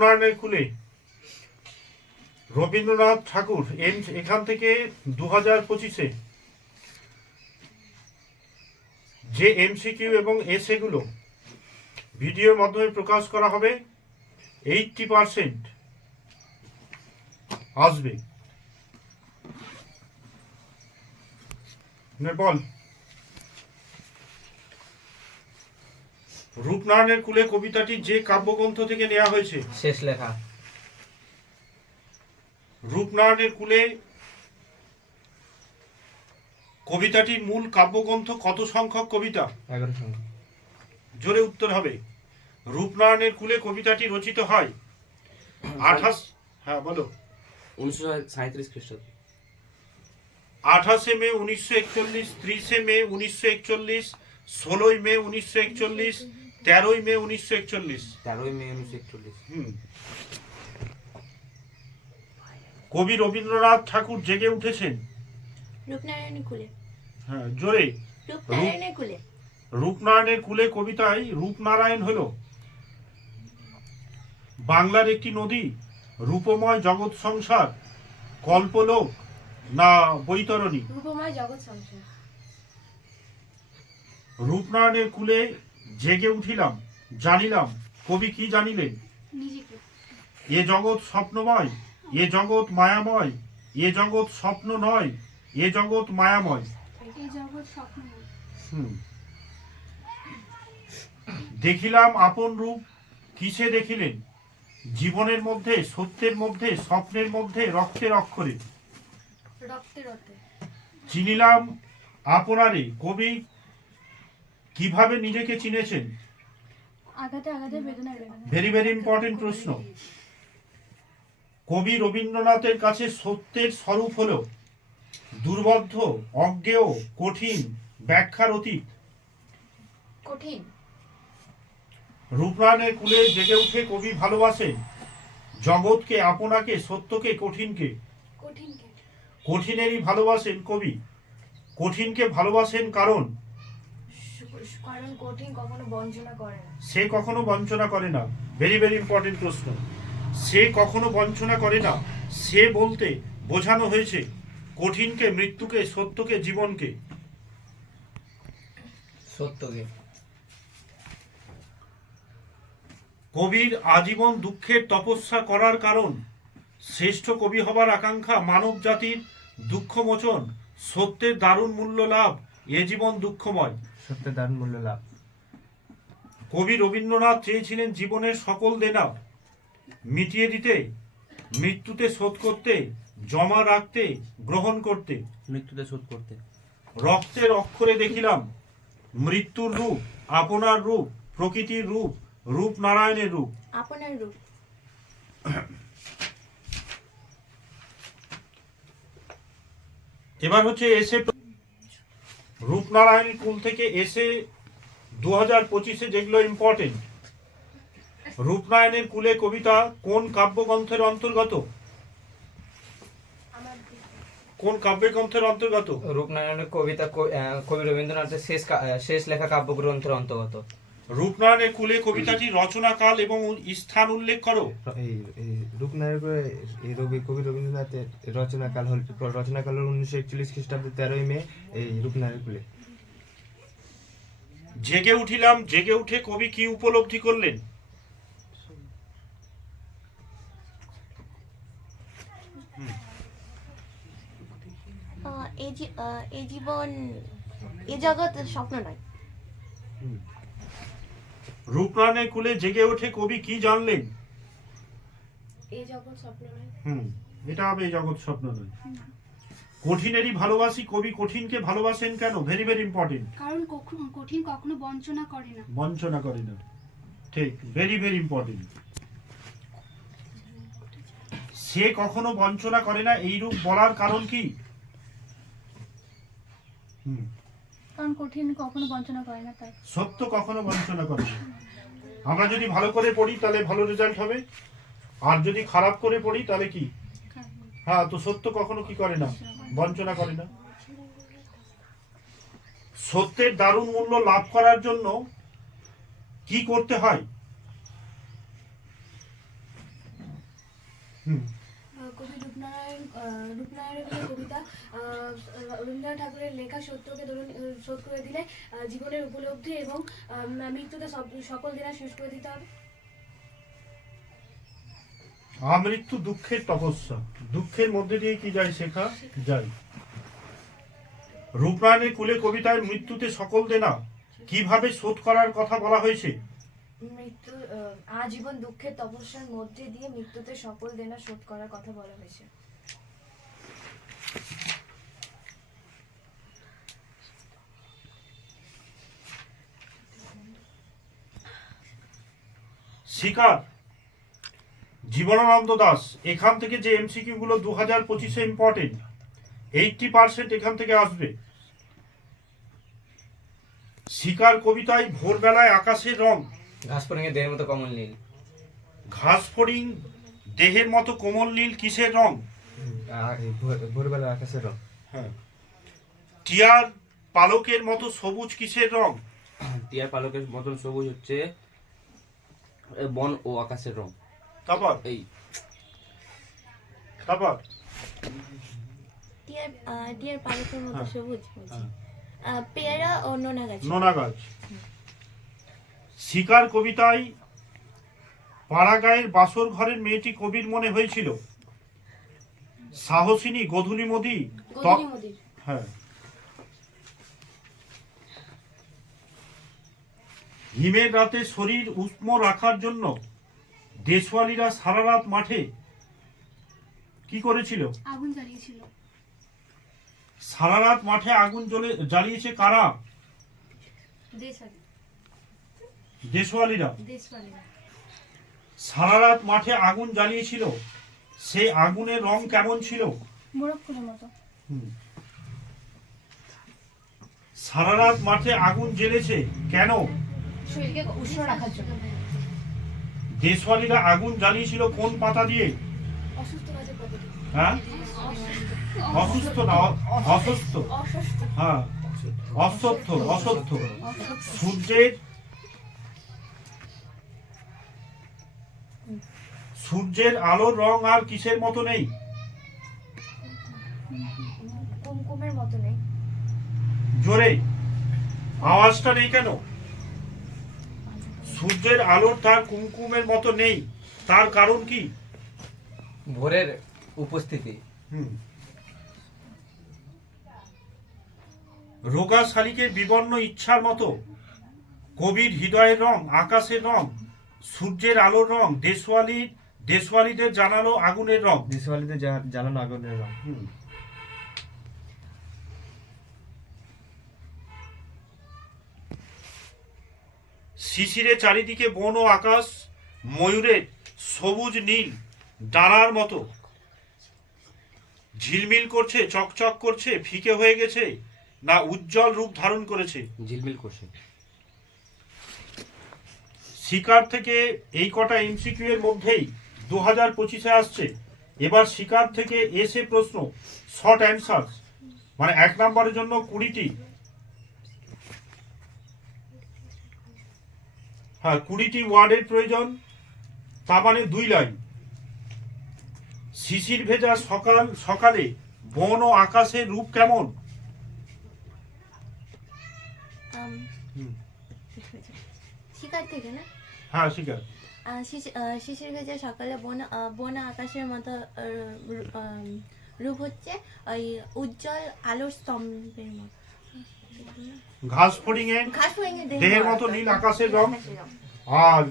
রূপনারায়ণের কুলে রবীন্দ্রনাথ ঠাকুর এখান থেকে দু হাজার পঁচিশে। যে এমসিকিউ এবং এসএগুলো ভিডিওর মাধ্যমে প্রকাশ করা হবে, এইটটি পারসেন্ট আসবে। বল। রূপনারায়ণের কুলে কবিতাটি যে কাব্যগ্রন্থ থেকে নেওয়া হয়েছে শেষ লেখা। রূপনারায়ণের কুলে কবিতাটির মূল কাব্যগ্রন্থ কত সংখ্যক কবিতা? জোরে উত্তর হবে। রূপনারায়ণের কুলে কবিতাটি রচিত হয় আঠাশ হ্যাঁ বলো। উনিশশো সাঁত্রিশ খ্রিস্টাব্দ। আঠাশে মে উনিশশো একচল্লিশ ত্রিশে মে উনিশশো একচল্লিশ ষোলোই মে উনিশশো একচল্লিশ তেরোই মে উনিশশো একচল্লিশ। তেরোই মে উনিশশো একচল্লিশ। কবি রবীন্দ্রনাথ ঠাকুর জেগে উঠেছেন? রূপনারায়ণের কুলে। হ্যাঁ জোরে। রূপনারায়ণের কুলে। রূপনারায়ণের কুলে কবিতায় রূপনারায়ণ হল। বাংলার একটি নদী রূপময় জগৎ সংসার কল্পলোক না বৈতরণী। রূপময় জগৎ সংসার। রূপনারায়ণের কুলে জেগে উঠিলাম জানিলাম কবি কি জানিলেন এ জগৎ স্বপ্নময় এ জগৎ মায়াময় এ জগৎ স্বপ্ন নয় এ জগৎ মায়াময়। দেখিলাম আপন রূপ কিসে দেখিলেন? জীবনের মধ্যে সত্যের মধ্যে স্বপ্নের মধ্যে রক্তের অক্ষরে। চিনিলাম আপনারে কবি কীভাবে নিজেকে চিনেছেন? আঘাতে আঘাতে বেদনা বেদনা ভেরি ভেরি ইম্পর্টেন্ট প্রশ্ন। কবি রবীন্দ্রনাথের কাছে সত্যের স্বরূপ হল দুর্বদ্ধ অজ্ঞেয় কঠিন ব্যাখ্যার অতীত। কঠিন। রূপনারায়ণের কুলে জেগে উঠে কবি ভালোবাসেন জগৎকে আপনাকে সত্যকে কঠিনকে। কঠিন কঠিনেরই ভালোবাসেন কবি। কঠিনকে ভালোবাসেন কারণ কারণ কঠিন কখনো বঞ্চনা করে না। সে কখনো বঞ্চনা করে না। ভেরি ভেরি ইম্পর্টেন্ট প্রশ্ন। সে কখনো বঞ্চনা করে না। সে বলতে বোঝানো হয়েছে কঠিনকে মৃত্যুকে সত্যকে জীবনকে। সত্যকে। কবির আজীবন দুঃখের তপস্যা করার কারণ শ্রেষ্ঠ কবি হবার আকাঙ্ক্ষা মানব জাতির দুঃখ মোচন সত্যের দারুণ মূল্য লাভ এ জীবন দুঃখময়। সত্যের দারুণ মূল্য লাভ। কবি রবীন্দ্রনাথ চেয়েছিলেন জীবনের সকল দেনা মিটিয়ে দিতে মৃত্যুতে শোধ করতে জমা রাখতে গ্রহণ করতে। মৃত্যুতে শোধ করতে। রক্তের অক্ষরে দেখিলাম মৃত্যুর রূপ আপনার রূপ প্রকৃতির রূপ রূপ নারায়ণের রূপ। আপনার রূপ। এবার হচ্ছে এসে রূপনারায়ণ কুল থেকে এসে দু হাজার পঁচিশে যেগুলো ইম্পর্টেন্ট রূপনারায়ণের কুলে কবিতা কোন কাব্যগ্রন্থের অন্তর্গত? কোন কাব্যগ্রন্থের অন্তর্গত? রূপনারায়ণের কবিতা কবি রবীন্দ্রনাথের শেষ শেষ লেখা কাব্যগ্রন্থের অন্তর্গত। রূপনারায়ণের কুলে কবিতাটি রচনাকাল এবং স্থান উল্লেখ করো। এই এই রূপনারায়ণ এই রবি কবি রবীন্দ্রনাথের রচনাকাল হল রচনাকাল হল উনিশশো একচল্লিশ খ্রিস্টাব্দের তেরোই মে এই রূপনারায়ণ কুলে। জেগে উঠিলাম জেগে উঠে কবি কি উপলব্ধি করলেন? এই জীবন এ জগৎ স্বপ্ন নয়। রূপনারায়ণের কুলে জেগে ওঠে কবি কি জানলেন? এই জগৎ স্বপ্ন নয়। হুম এটা হবে এই জগৎ স্বপ্ন নয়। কঠিনেরই ভালোবাসি কবি কঠিনকে ভালোবাসেন কেন? ভেরি ভেরি ইম্পর্টেন্ট কারণ কঠিন কখনো বঞ্চনা করে না। বঞ্চনা করে না। ঠিক ভেরি ভেরি ইম্পর্টেন্ট সে কখনো বঞ্চনা করে না এইরূপ বলার কারণ কি? হুম, কারণ কঠিন কখনো বঞ্চনা করে না তাই সত্য কখনো বঞ্চনা করে না। আমরা যদি ভালো করে পড়ি, তাহলে ভালো রেজাল্ট হবে। আর যদি খারাপ করে পড়ি, তাহলে কি? হ্যাঁ তো সত্য কখনো কি করে না? বঞ্চনা করে না। সত্যের দারুণ মূল্য লাভ করার জন্য কি করতে হয়? হুম আহ, কবি রূপনারায়ণ আহ, রূপনারায়ণের কোনো কবিতা আহ, রবীন্দ্রনাথ ঠাকুরের লেখা সত্যকে ধরুন শোধ করে দিলে জীবনের উপলব্ধি এবং মৃত্যুতে সব- সকল দেনা শেষ করে দিতে হবে। আমৃত্যু দুঃখের তপস্যা। দুঃখের মধ্যে দিয়ে কি যায় শেখা? যায়। রূপনারায়ণের কুলে কবিতায় মৃত্যুতে সকল দেনা। কীভাবে শোধ করার কথা বলা হয়েছে? মৃত্যু আহ, আজীবন দুঃখের তপস্যার মধ্যে দিয়ে মৃত্যুতে সকল দেনা শোধ করার কথা বলা হয়েছে। শিকার। জীবনানন্দ দাস এখান থেকে যে এমসিকিউ গুলো দু হাজার পঁচিশে ইম্পর্টেন্ট এইটটি পার্সেন্ট এখান থেকে আসবে। শিকার কবিতায় ভোরবেলায় আকাশের রং। ঘাস ফড়িংয়ে দেহের মতো কমল নীল। ঘাস ফড়িং দেহের মতো কোমল নীল কিসের রং? ভোরবেলা আকাশের রং। হ্যাঁ। টিয়ার পালকের মতো সবুজ কিসের রং? টিয়ার পালকের মতন সবুজ হচ্ছে বন ও আকাশের রং। তারপর? এই। তারপর? টিয়ার টিয়ার পালকের মতো হ্যাঁ। সবুজ পেয়ারা ও নোনা গাছ। নোনা গাছ। শিকার কবিতায় পাড়াগাঁয়ের বাসর ঘরের মেয়েটি কবির মনে হয়েছিল। সাহসিনী গধুলি মোদি? হ্যাঁ। হিমের রাতে শরীর উষ্ণ রাখার জন্য দেশওয়ালিরা সারা রাত মাঠে কি করেছিল? আগুন জ্বালিয়েছিল। সারা রাত মাঠে আগুন জ্বলে জ্বালিয়েছে কারা? দেশওয়ালি। দেশওয়ালিরা। দেশওয়ালিরা। সারা রাত মাঠে আগুন জ্বালিয়েছিল সেই আগুনের রং কেমন ছিল? সারা রাত মাঠে আগুন জ্বেলেছে? কেন? শরীরকে উষ্ণ রাখার জন্য। দেশওয়ালিরা আগুন জ্বালিয়েছিল কোন পাতা দিয়ে? হ্যাঁ? অসুস্থ না অসুস্থ। হ্যাঁ। অসত্য। অসত্য। সূর্যের সূর্যের আলোর রং আর কিসের মতো নেই? কুমকুমের মতো নেই। জোরে আওয়াজটা নেই কেন? সূর্যের আলোর তার কুমকুমের মতো নেই তার কারণ কি? ভোরের উপস্থিতি। হুম। রোগা শালিকের বিবর্ণ ইচ্ছার মতো কবির হৃদয়ের রং আকাশের রং সূর্যের আলোর রং দেশওয়ালি দেশওয়ালিদের জানালো আগুনের রং। দেশওয়ালিতে যা- জ্বালানো আগুনের রং। শিশিরে চারিদিকে বন ও আকাশ ময়ূরের সবুজ নীল ডানার মতো। ঝিলমিল করছে চকচক করছে ফিকে হয়ে গেছে না উজ্জ্বল রূপ ধারণ করেছে। ঝিলমিল করছে। শিকার থেকে এই কটা এমসিকিউ এর মধ্যেই দু হাজার পঁচিশে আসছে। এবার শিকার থেকে এসে প্রশ্ন শর্ট অ্যান্সার মানে এক নম্বরের জন্য কুড়িটি। হ্যাঁ কুড়িটি ওয়ার্ডের প্রয়োজন। তা মানে দুই লাইন। শিশির ভেজা সকাল সকালে বন ও আকাশের রূপ কেমন? শিকার থেকে না? হ্যাঁ শিকার। শিশির ভেজা সকালে বন বন আকাশের মতো রূপ হচ্ছে ওই উজ্জ্বল আলোর স্তম্ভের মতো। ঘাস ফড়িং এ দেহের মতো নীল আকাশের রং। আর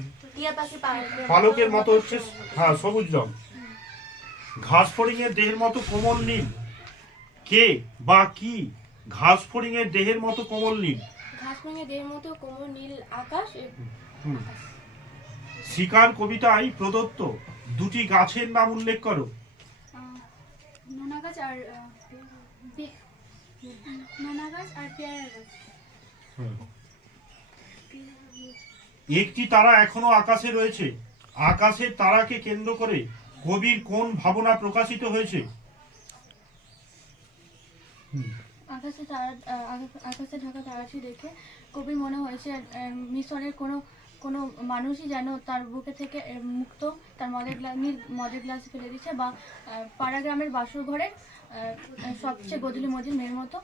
পালকের মতো। হচ্ছে হ্যাঁ সবুজ রং। ঘাস ফড়িংয়ের দেহের মতো কোমল নীল। কে বা কি ঘাস ফড়িংয়ের দেহের মতো কোমল নীল? ঘাস ভেঙে দেহের মতো কোমল নীল আকাশ। শিকার কবিতায় প্রদত্ত। দুটি গাছের নাম উল্লেখ করো। নোনা গাছ আর নোনা গাছ আর পেয়ারা গাছ একটি তারা এখনও আকাশে রয়েছে। আকাশের তারাকে কেন্দ্র করে কবির কোন ভাবনা প্রকাশিত হয়েছে? আকাশে তারা আকাশে ঢাকা তারাটি দেখে কবির মনে হয়েছে মিশরের কোনো কোনো মানুষই যেন তার বুকে থেকে মুক্ত তার মদের গ্লাস মদের গ্লাস ফেলে দিচ্ছে বা পাড়া গ্রামের বাসর ঘরে সবচেয়ে গধুলি মদির মেয়ের মতো।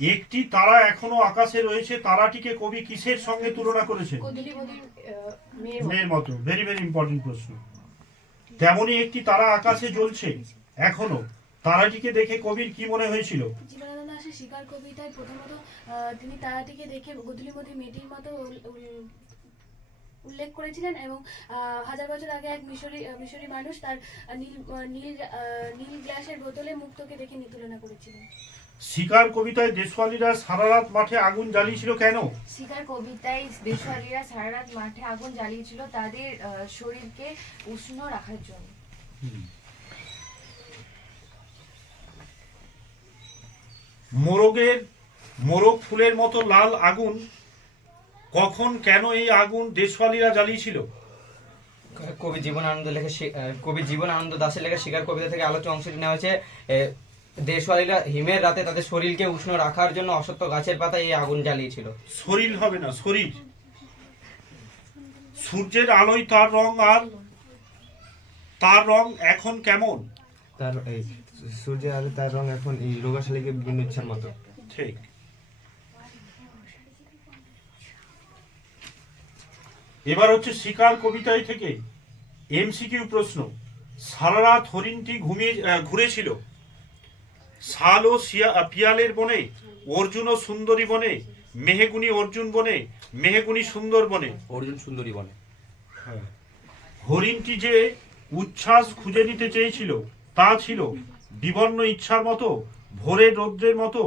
একটি তারা এখনও আকাশে রয়েছে তারাটিকে কবি কিসের সঙ্গে তুলনা করেছে মেয়ের মতো। ভেরি ভেরি ইম্পর্টেন্ট প্রশ্ন। তেমনই একটি তারা আকাশে জ্বলছে এখনও। তারাটিকে দেখে কবির কি মনে হয়েছিল? শিকার কবিতায় প্রথমত আহ, তিনি তারাটিকে দেখে গধূলিমতি মেয়েটির মতো উল- উল- উল্লেখ করেছিলেন এবং আহ, হাজার বছর আগে এক মিশরি মিশরি মানুষ তার নীল নীল আহ, নীল গ্লাসের বোতলে মুক্তকে দেখে তুলনা করেছিলেন। শিকার কবিতায় দেশওয়ালিরা সারা রাত মাঠে আগুন জ্বালিয়েছিল কেন? শিকার কবিতায় দেশওয়ালিরা সারা রাত মাঠে আগুন জ্বালিয়েছিল তাদের আহ, শরীরকে উষ্ণ রাখার জন্য। মোরগের মোরগ ফুলের মতো লাল আগুন কখন কেন এই আগুন দেশওয়ালিরা জ্বালিয়েছিল? কবি জীবনানন্দ লেখা শি- আহ, কবি জীবনানন্দ দাসের লেখা শিকার কবিতা থেকে আলোচ্য অংশটি নেওয়া হয়েছে। দেশওয়ালিরা হিমের রাতে তাদের শরীরকে উষ্ণ রাখার জন্য অসত্য গাছের পাতায় এই আগুন জ্বালিয়েছিল। শরীর হবে না শরীর। সূর্যের আলোয় তার রং আর তার রং এখন কেমন? তার এই সূর্যের আলো তার রং এখন এই রোগাশালীকে বিভিন্ন ইচ্ছার মতো। ঠিক। এবার হচ্ছে শিকার কবিতায় থেকে এমসিকিউ প্রশ্ন। সারা রাত হরিণটি ঘুমিয়ে ঘুরেছিল। শাল ও শিয়া- পিয়ালের বনে অর্জুন ও সুন্দরী বনে মেহেগুনি অর্জুন বনে মেহেগুনি সুন্দর বনে। অর্জুন সুন্দরী বনে। হরিণটি যে উচ্ছ্বাস খুঁজে নিতে চেয়েছিল তা ছিল বিবর্ণ ইচ্ছার মতো ভোরের রৌদ্রের মতো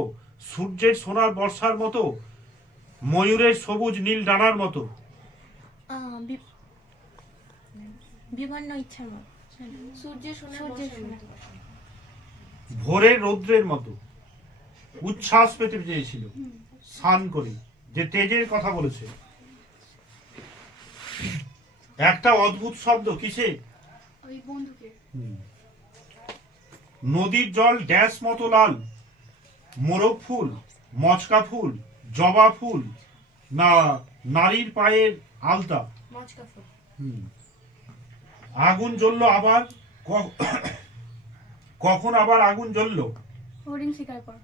সূর্যের সোনার বর্ষার মতো ময়ূরের সবুজ নীল ডানার মতো। বিবর্ণ ইচ্ছার সূর্যের সোনার। ভোরের রৌদ্রের মতো। উচ্ছ্বাস পেতে চেয়েছিল। স্নান করে যে তেজের কথা বলেছে। একটা অদ্ভুত শব্দ কিসে? ওই বন্ধুকে নদীর জল ড্যাশ মতো লাল। মোরগ ফুল মচকা ফুল জবা ফুল না নারীর পায়ের আলতা। আগুন জ্বললো আবার কখন আবার আগুন জ্বললো? হরিণ শিকার কর।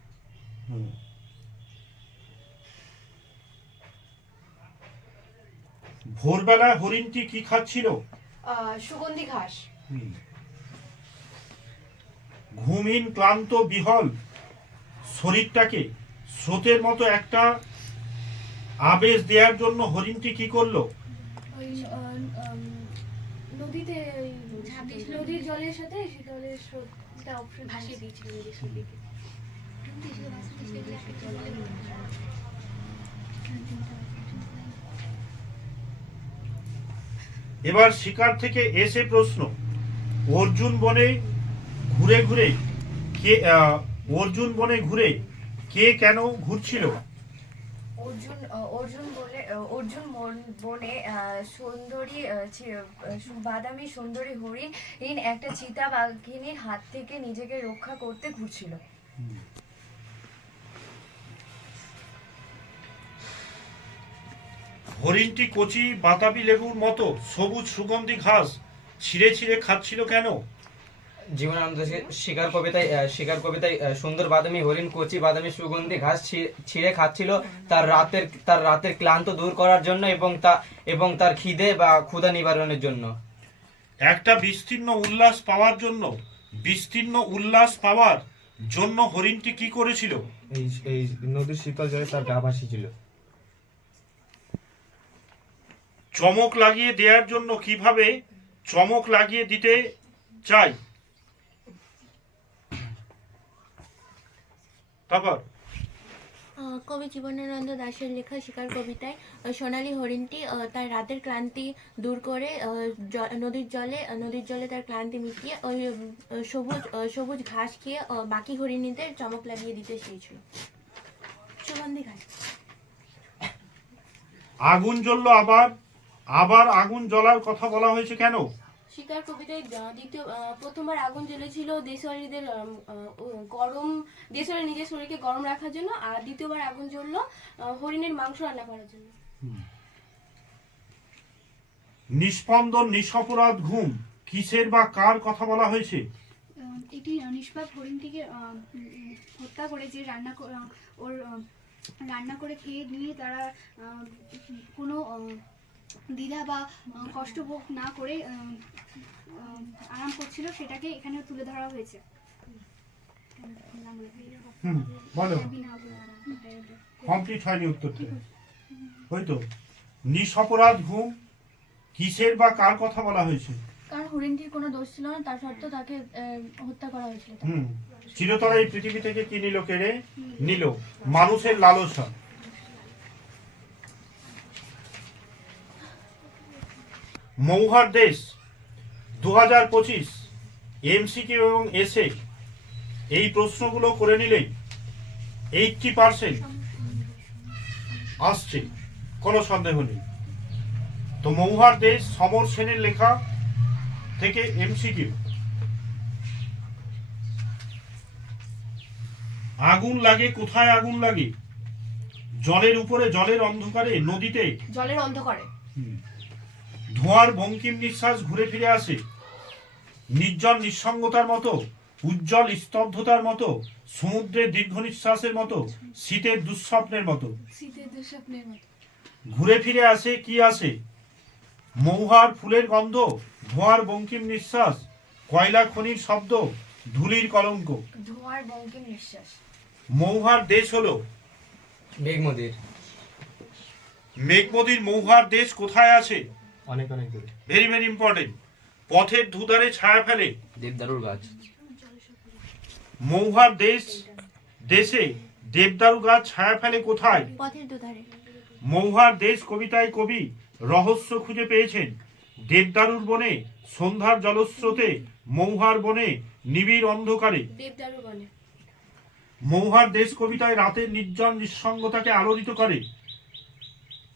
ভোরবেলায় হরিণটি কি খাচ্ছিল? সুগন্ধি ঘাস। ঘুমহীন ক্লান্ত বিহল শরীরটাকে স্রোতের মতো একটা আবেশ দেওয়ার জন্য হরিণটি কি করল? ওই আহ, উম, নদীতে নদীর জলের সাথে শীতলের স্রোতটা ভাসিয়ে দিয়েছিল এবার শিকার থেকে এসে প্রশ্ন অর্জুন বনে ঘুরে ঘুরে কে অর্জুন বনে ঘুরে কে কেন ঘুরছিল? অর্জুন অর্জুন বলে অর্জুন বনে সুন্দরী বাদামি সুন্দরী হরিণ একটা চিতা বাঘিনীর হাত থেকে নিজেকে রক্ষা করতে ঘুরছিল। হরিণটি কচি বাতাবি লেবুর মতো সবুজ সুগন্ধি ঘাস ছিঁড়ে ছিঁড়ে খাচ্ছিল কেন? জীবনানন্দ শিকার কবিতায় শিকার কবিতায় সুন্দর বাদামি হরিণ কচি বাদামি সুগন্ধি ঘাস ছিঁড়ে খাচ্ছিল। তার রাতের তার রাতের ক্লান্ত দূর করার জন্য এবং তা এবং তার খিদে বা ক্ষুধা নিবারণের জন্য। একটা বিস্তীর্ণ উল্লাস পাওয়ার জন্য বিস্তীর্ণ উল্লাস পাওয়ার জন্য হরিণটি কি করেছিল? এই এই নদীর শীতল জলে তার গা ভাসিয়েছিল। চমক লাগিয়ে দেওয়ার জন্য কীভাবে চমক লাগিয়ে দিতে চাই? তারপর কবি জীবনানন্দ দাশের লেখা শিকার কবিতায় সোনালী হরিণটি তার রাতের ক্লান্তি দূর করে নদীর জলে নদীর জলে তার ক্লান্তি মিটিয়ে ওই সবুজ সবুজ ঘাস খেয়ে বাকি হরিণীদের চমক লাগিয়ে দিতে চেয়েছিল। সুগন্ধি ঘাস। আগুন জ্বললো আবার? আবার আগুন জ্বলার কথা বলা হয়েছে কেন? শিকার কবিতায় দ্বিতীয় প্রথমবার আগুন জ্বলেছিল ও গরম দেশওয়ালি নিজের শরীরকে গরম রাখার জন্য আর দ্বিতীয়বার আগুন জ্বললো হরিণের মাংস রান্না করার জন্য। নিষ্পন্দন নিষ্পরাধ ঘুম কিসের বা কার কথা বলা হয়েছে? এটি নিষ্পাপ হরিণটিকে আহ, হত্যা করে যে রান্না ওর রান্না করে খেয়ে নিয়ে তারা আহ, কোনো দ্বিধা বা কষ্ট ভোগ না করে আরাম করছিল সেটাকে এখানে তুলে ধরা হয়েছে। হুম বলো। কমপ্লিট হয়নি উত্তরটা। ওই তো। নিষ্পরাধ ঘুম কিসের বা কার কথা বলা হয়েছে? কারণ হরিণটির কোনো দোষ ছিল না তার সত্ত্বেও তাকে হত্যা করা হয়েছিল। হুম। চিরতরে এই পৃথিবী থেকে কি নিল কেড়ে নিল। মানুষের লালসা। মৌহার দেশ দু হাজার পঁচিশ এমসিকিউ এবং এসে এই প্রশ্নগুলো করে নিলেই এইটটি পার্সেন্ট আসছে কোনো সন্দেহ নেই। তো মৌহার দেশ সমর সেনের লেখা থেকে এমসিকিউ আগুন লাগে কোথায় আগুন লাগে? জলের উপরে জলের অন্ধকারে নদীতে? জলের অন্ধকারে। ধোঁয়ার বঙ্কিম নিঃশ্বাস ঘুরে ফিরে আসে। নির্জন নিঃসঙ্গতার মতো উজ্জ্বল স্তব্ধতার মতো সমুদ্রের দীর্ঘ নিঃশ্বাসের মতো শীতের দুঃস্বপ্নের মতো। শীতের দুঃস্বপ্নের মতো। ঘুরে ফিরে আসে কি আসে? মৌহার ফুলের গন্ধ ধোঁয়ার বঙ্কিম নিঃশ্বাস কয়লা খনির শব্দ ধুলির কলঙ্ক। ধোঁয়ার বঙ্কিম নিঃশ্বাস। মৌহার দেশ হলো? মেঘমদির। মেঘমদির মৌহার দেশ কোথায় আছে? অনেক অনেক দূরে। ভেরি ভেরি ইম্পর্টেন্ট পথের ধুধারে ছায়া ফেলে। দেবদারুর গাছ। মৌহার দেশ দেশে দেবদারু গাছ ছায়া ফেলে কোথায়? পথের দুধারে মৌহার দেশ কবিতায় কবি রহস্য খুঁজে পেয়েছেন। দেবদারুর বনে সন্ধ্যার জলস্রোতে মৌহার বনে নিবিড় অন্ধকারে। দেবদারু বনে। মৌহার দেশ কবিতায় রাতের নির্জন নিঃসঙ্গতাকে আলোড়িত করে।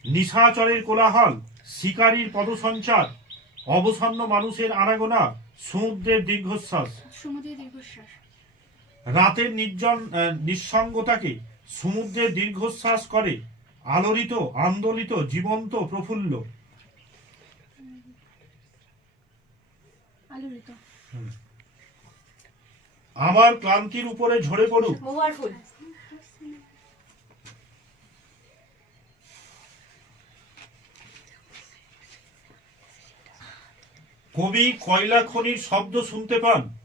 নিশাচরের কোলাহল শিকারীর পদসঞ্চার অবসন্ন মানুষের আনাগোনা সমুদ্রের দীর্ঘশ্বাস। সমুদ্রের দীর্ঘশ্বাস। রাতের নির্জন নিঃসঙ্গতাকে সমুদ্রের দীর্ঘশ্বাস করে আলোড়িত আন্দোলিত জীবন্ত প্রফুল্ল। আমার ক্লান্তির উপরে ঝরে পড়ুক মহুয়ার ফুল কবি কয়লা খনির শব্দ শুনতে পান?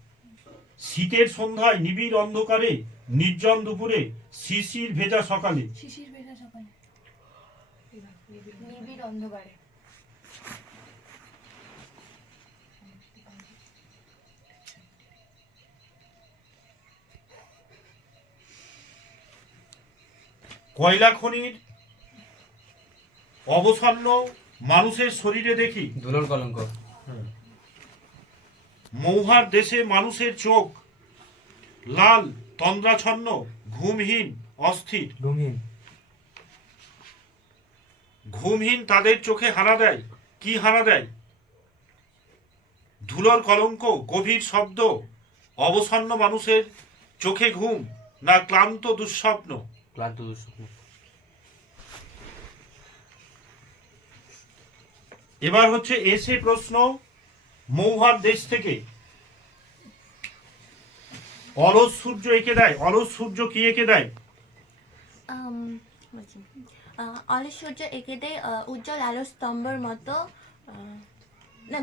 শীতের সন্ধ্যায় নিবিড় অন্ধকারে নির্জন দুপুরে শিশির ভেজা সকালে। শিশির বেলা সকালে। নিবিড় অন্ধকারে। কয়লা খনির অবসন্ন মানুষের শরীরে দেখি। ধুলোর কলঙ্ক। মৌহার দেশে মানুষের চোখ। লাল তন্দ্রাচ্ছন্ন ঘুমহীন অস্থির। গমহীন ঘুমহীন তাদের চোখে হারা দেয়। কি হারা দেয়? ধুলোর কলঙ্ক গভীর শব্দ অবসন্ন মানুষের চোখে ঘুম না ক্লান্ত দুঃস্বপ্ন? ক্লান্ত দুঃস্বপ্ন। এবার হচ্ছে এসে প্রশ্ন মৌহার দেশ থেকে। অলস সূর্য এঁকে দেয়। অলস সূর্য কি এঁকে দেয়? অলস সূর্য এঁকে দেয় উজ্জ্বল আলোর স্তম্ভের মতো না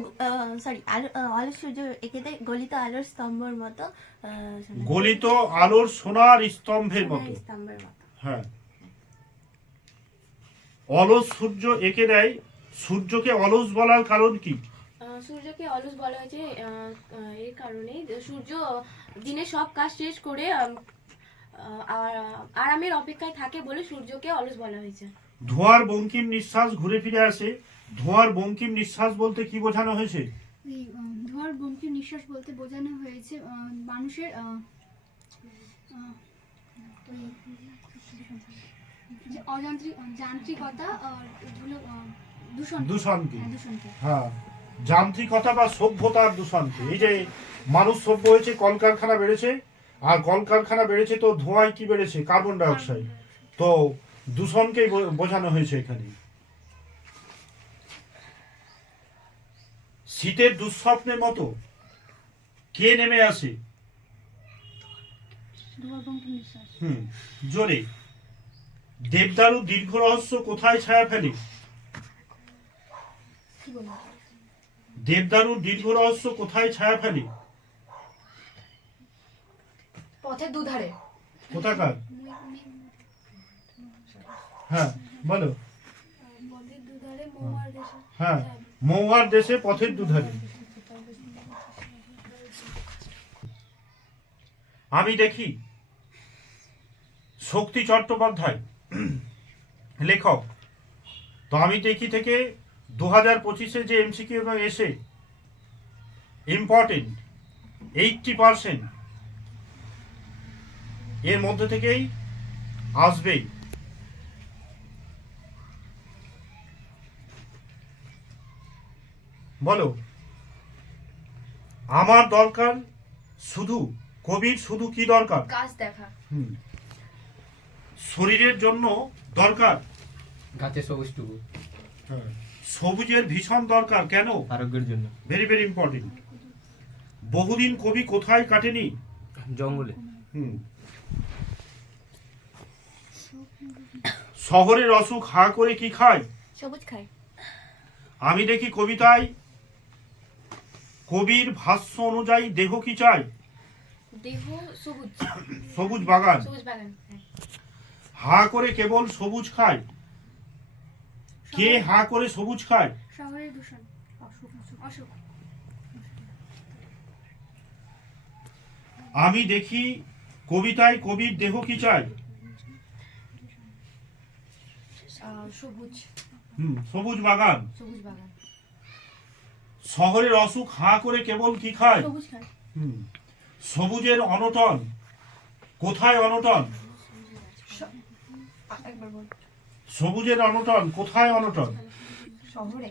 সরি আলো অলস সূর্য এঁকে দেয় গলিত আলোর স্তম্ভের মতো গলিত আলোর সোনার স্তম্ভের মতো। স্তম্ভের মতো। হ্যাঁ। অলস সূর্য এঁকে দেয়। সূর্যকে অলস বলার কারণ কি? সূর্যকে অলস বলা হয়েছে এর কারণে সূর্য দিনের সব কাজ শেষ করে আরামের অপেক্ষায় থাকে বলে সূর্যকে অলস বলা হয়েছে। ধোঁয়ার বঙ্কিম নিঃশ্বাস ঘুরে ফিরে আসে। ধোঁয়ার বঙ্কিম নিঃশ্বাস বলতে কি বোঝানো হয়েছে? এই ধোঁয়ার বঙ্কিম নিঃশ্বাস বলতে বোঝানো হয়েছে মানুষের অযান্ত্রিক যান্ত্রিকতা দূষণ হ্যাঁ, দূষণকে। হ্যাঁ। যান্ত্রিকতা বা সভ্যতার দূষণকে। এই যে মানুষ সভ্য হয়েছে, কলকারখানা বেড়েছে, আর কলকারখানা বেড়েছে তো ধোঁয়ায় কি বেড়েছে? Carbon dioxide. তো দূষণকেই বোঝানো হয়েছে এখানে। শীতের দুঃস্বপ্নের মতো কে নেমে আসে? হুম, জোরে। দেবদারু দীর্ঘ রহস্য কোথায় ছায়া ফেলে? দেবদারুর দীর্ঘ রহস্য কোথায় ছায়া ফেলে? পথের দুধারে। কোথাকার? হ্যাঁ বলো। হ্যাঁ মৌয়ার দেশে পথের দুধারে। আমি দেখি শক্তি চট্টোপাধ্যায় লেখক। তো আমি দেখি থেকে দু হাজার পঁচিশে যে এমসিকিউ এবং এসে ইম্পর্টেন্ট এইটটি পারসেন্ট এর মধ্যে থেকেই আসবেই। বলো আমার দরকার শুধু কবির শুধু কি দরকার? গাছ দেখা। হুম। শরীরের জন্য দরকার? গাছের সবুজটুকু সবুজের ভীষণ দরকার কেন? আরোগ্যের জন্য। ভেরি ভেরি ইম্পর্টেন্ট বহুদিন কবি কোথায় কাটেনি? জঙ্গলে। হুম। শহরের অসুখ হা করে কি খায়? সবুজ খায়। আমি দেখি কবিতায় কবির ভাষ্য অনুযায়ী দেহ কি চাই দেহ সবুজ। সবুজ বাগান। সবুজ বাগান হা করে কেবল সবুজ খায়? কে হা করে সবুজ খায়? শহরের দূষণ অসুখ অসুখ আমি দেখি কবিতায় কবির দেহ কি চাই সবুজ। হুম, সবুজ বাগান। সবুজ বাগান। শহরের অসুখ হা করে কেবল কি খায়? সবুজ খায়। হুম, সবুজের অনটন। কোথায় অনটন? একবার বল। সবুজের অনটন কোথায় অনটন? শহরে।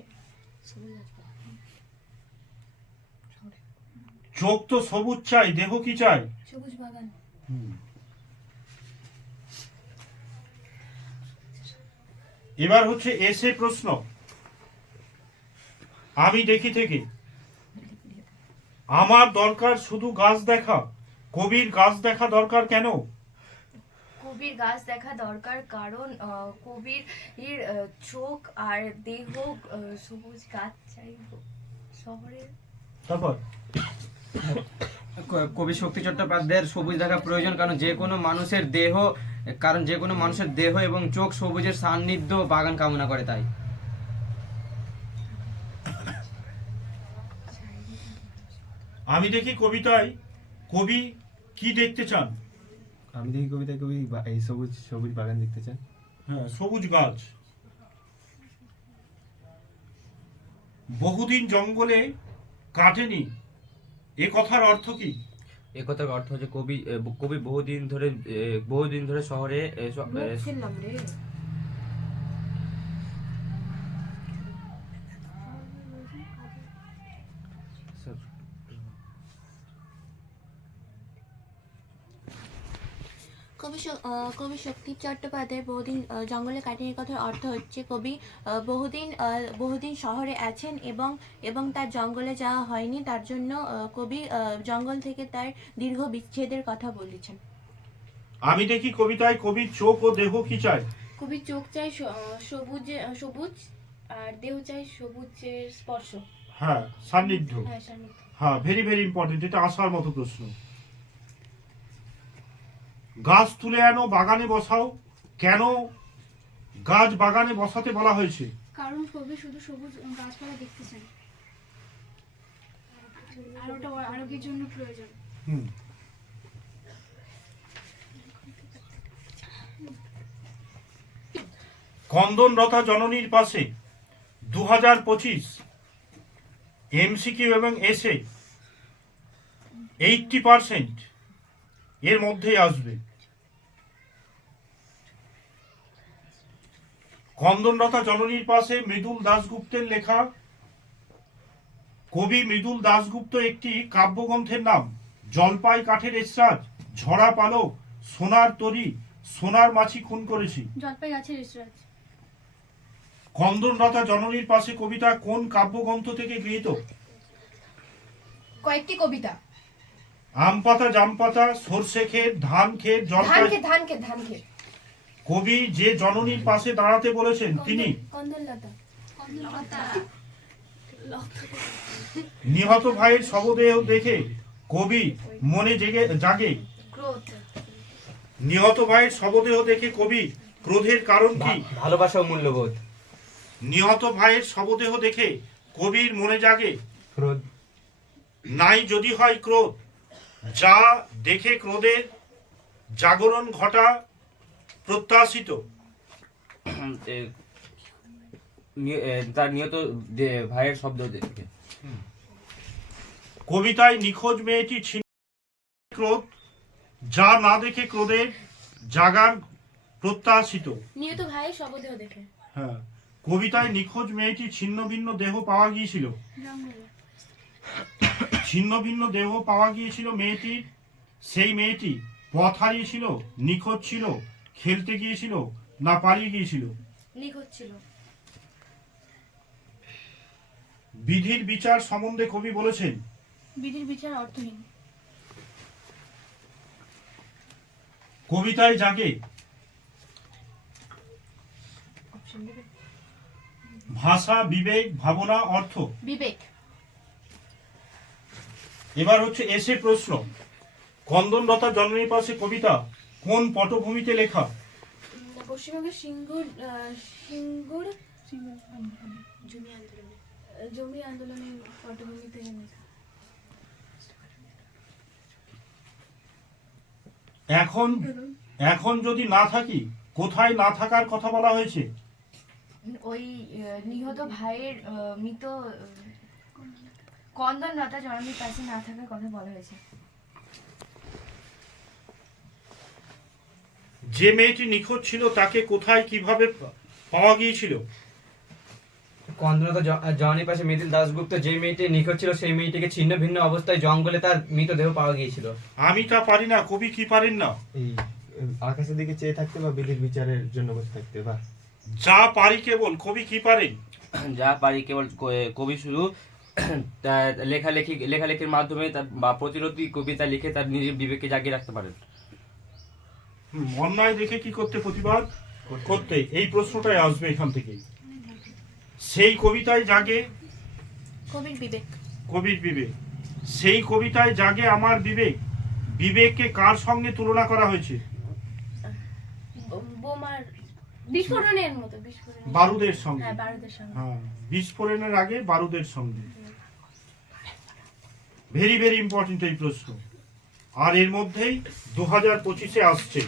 চোখ তো সবুজ চাই দেহ কি চাই? সবুজ বাগান। এবার হচ্ছে এসে প্রশ্ন। আমি দেখি থেকে। আমার দরকার শুধু গাছ দেখা। কবির গাছ দেখা দরকার কেন? কবির গাছ দেখা দরকার কারণ কবির চোখ আর দেহ সবুজ গাছ চাই শহরের। তারপর? কবি শক্তি চট্টোপাধ্যায়ের সবুজ দেখা প্রয়োজন কারণ যে কোনো মানুষের দেহ কারণ যে কোনো মানুষের দেহ এবং চোখ সবুজের সান্নিধ্য বাগান কামনা করে তাই। আমি দেখি কবিতায় কবি কি দেখতে চান? আমি দেখি কবিতা কবি এই সবুজ সবুজ বাগান দেখতে চান? হ্যাঁ সবুজ গাছ। বহুদিন জঙ্গলে কাটেনি। এ কথার অর্থ কি? এ কথার অর্থ হচ্ছে কবি কবি বহুদিন ধরে বহুদিন ধরে শহরে এ, স- এ, ফেললাম রে কবি কবি শক্তি চট্টোপাধ্যায় বহুদিন জঙ্গলে কাটিয়ে কথার অর্থ হচ্ছে কবি বহুদিন আহ, বহুদিন শহরে আছেন এবং এবং তার জঙ্গলে যাওয়া হয়নি তার জন্য কবি জঙ্গল থেকে তার দীর্ঘ বিচ্ছেদের কথা বলেছেন। আমি দেখি কবিতায় কবির চোখ ও দেহ কি চায়? কবির চোখ চাই স- সবুজ সবুজ আর দেহ চাই সবুজের স্পর্শ। হ্যাঁ সান্নিধ্য। হ্যাঁ সান্নিধ্য। হ্যাঁ ভেরি ভেরি ইম্পর্টেন্ট এটা আসার মতো প্রশ্ন। গাছ তুলে আনো বাগানে বসাও। কেন গাছ বাগানে বসাতে বলা হয়েছে? কারণ কবি শুধু সবুজ গাছপালা দেখতে চান আর ওটা আরোগ্যের জন্য প্রয়োজন। হুম। কন্দনরতা জননীর পাশে দু হাজার পঁচিশ এমসিকিউ এবং এসে এইটটি পারসেন্ট এর মধ্যেই আসবে। কন্দনরতা জননীর পাশে মৃদুল দাশগুপ্তের লেখা। কবি মৃদুল দাশগুপ্ত একটি কাব্যগ্রন্থের নাম জলপাই কাঠের এসরাজ ঝরা পালক সোনার তরি সোনার মাছি খুন করেছি। জলপাই গাছের ইসরাজ কন্দনলতা জননীর পাশে কবিতা কোন কাব্যগ্রন্থ থেকে গৃহীত? কয়েকটি কবিতা। আম পাতা জাম পাতা সর্ষে ক্ষেত ধান ক্ষেত জলপাই ধানকে ধানকে ধানকে কবি যে জননীর পাশে দাঁড়াতে বলেছেন তিনি? নিহত ভাইয়ের শবদেহ দেখে কবি মনে জেগে জাগে। নিহত ভাইয়ের শবদেহ দেখে কবি ক্রোধের কারণ কি? ভালোবাসা মূল্যবোধ। নিহত ভাইয়ের শবদেহ দেখে কবির মনে জাগে। ক্রোধ। নাই যদি হয় ক্রোধ। যা দেখে ক্রোধের জাগরণ ঘটা প্রত্যাশিত। তার নিয়ত যে- ভাইয়ের শব্দ দেখে। কবিতায় নিখোঁজ মেয়েটি ছিন্ন ক্রোধ যা না দেখে ক্রোধের জাগার প্রত্যাশিত। নিহত ভাইয়ের শবদেহ দেখে। হ্যাঁ কবিতায় নিখোঁজ মেয়েটি ছিন্ন ভিন্ন দেহ পাওয়া গিয়েছিল। ছিন্ন ভিন্ন দেহ পাওয়া গিয়েছিল মেয়েটির সেই মেয়েটি পথ হারিয়েছিল নিখোঁজ ছিল। খেলতে গিয়েছিল না পালিয়ে গিয়েছিল? নিখোঁজ ছিল বিধির বিচার সম্বন্ধে কবি বলেছেন। বিধির বিচার অর্থহীন। কবিতায় জাগে ভাষা বিবেক ভাবনা অর্থ। বিবেক। এবার হচ্ছে এসে প্রশ্ন। কন্দনলতা জননীর পাশে কবিতা কোন পটভূমিতে লেখা? পশ্চিমবঙ্গের সিঙ্গুর সিঙ্গুর জমি আন্দোলনে। জমি আন্দোলনের পটভূমি থেকে লেখা। এখন এখন যদি না থাকি কোথায় না থাকার কথা বলা হয়েছে? ওই নিহত ভাইয়ের আহ, মৃত কন্দনলতা জননীর পাশে না থাকার কথা বলা হয়েছে। যে মেয়েটি নিখোঁজ ছিল তাকে কোথায় কীভাবে পাওয়া গিয়েছিল? কন্দনতা জওয়ানির পাশে মিথিল দাশগুপ্ত যে মেয়েটি নিখোঁজ ছিল সেই মেয়েটিকে ছিন্ন ভিন্ন অবস্থায় জঙ্গলে তার মৃতদেহ পাওয়া গিয়েছিল। আমি তা পারি না কবি কি পারেন না? আকাশের দিকে চেয়ে থাকতে বা বিধির বিচারের জন্য বসে থাকতে বা? যা পারি কেবল কবি কি পারেন? যা পারি কেবল কবি শুধু তার লেখালেখি লেখালেখির মাধ্যমে তার- বা প্রতিরোধী কবিতা লিখে তার নিজের বিবেককে জাগিয়ে রাখতে পারেন। অন্যায় দেখে কি করতে প্রতিবাদ? করতে এই প্রশ্নটাই আসবে এখান থেকে। সেই কবিতায় জাগে কবির বিবেক। কবির বিবেক। সেই কবিতায় জাগে আমার বিবেক। বিবেককে কার সঙ্গে তুলনা করা হয়েছে? বোমার বিস্ফোরণের মতো বিস্ফোরণ বারুদের সঙ্গে। হ্যাঁ বারুদের সঙ্গে। হ্যাঁ বিস্ফোরণের আগে বারুদের সঙ্গে। ভেরি ভেরি ইম্পর্টেন্ট এই প্রশ্ন। আর এর মধ্যেই দু হাজার পঁচিশে আসছে।